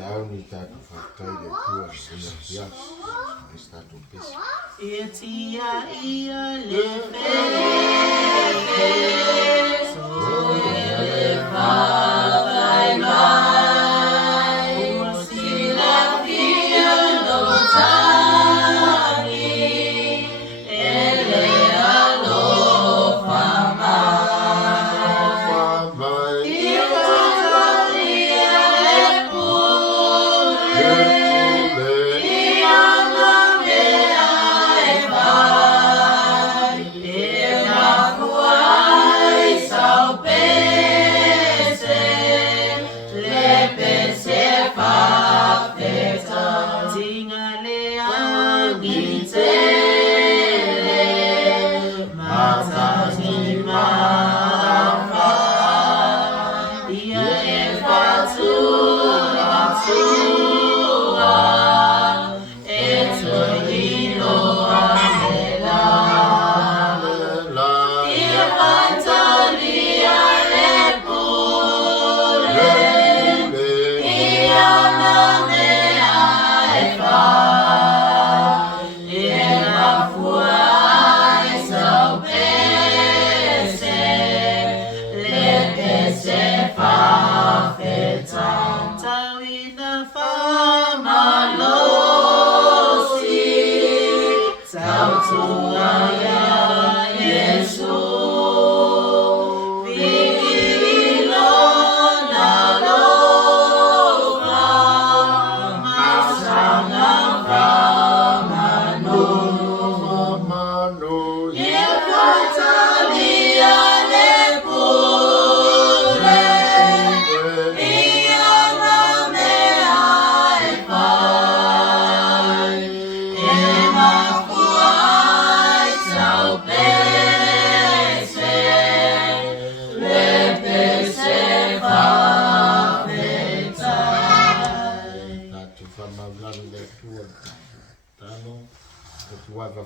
Tauni tatu faktaile kuwa ina kiasi tatu pesa. Etia ia lefe so eleva vai vai usila pia lotani ele alo fama Tano, watu wava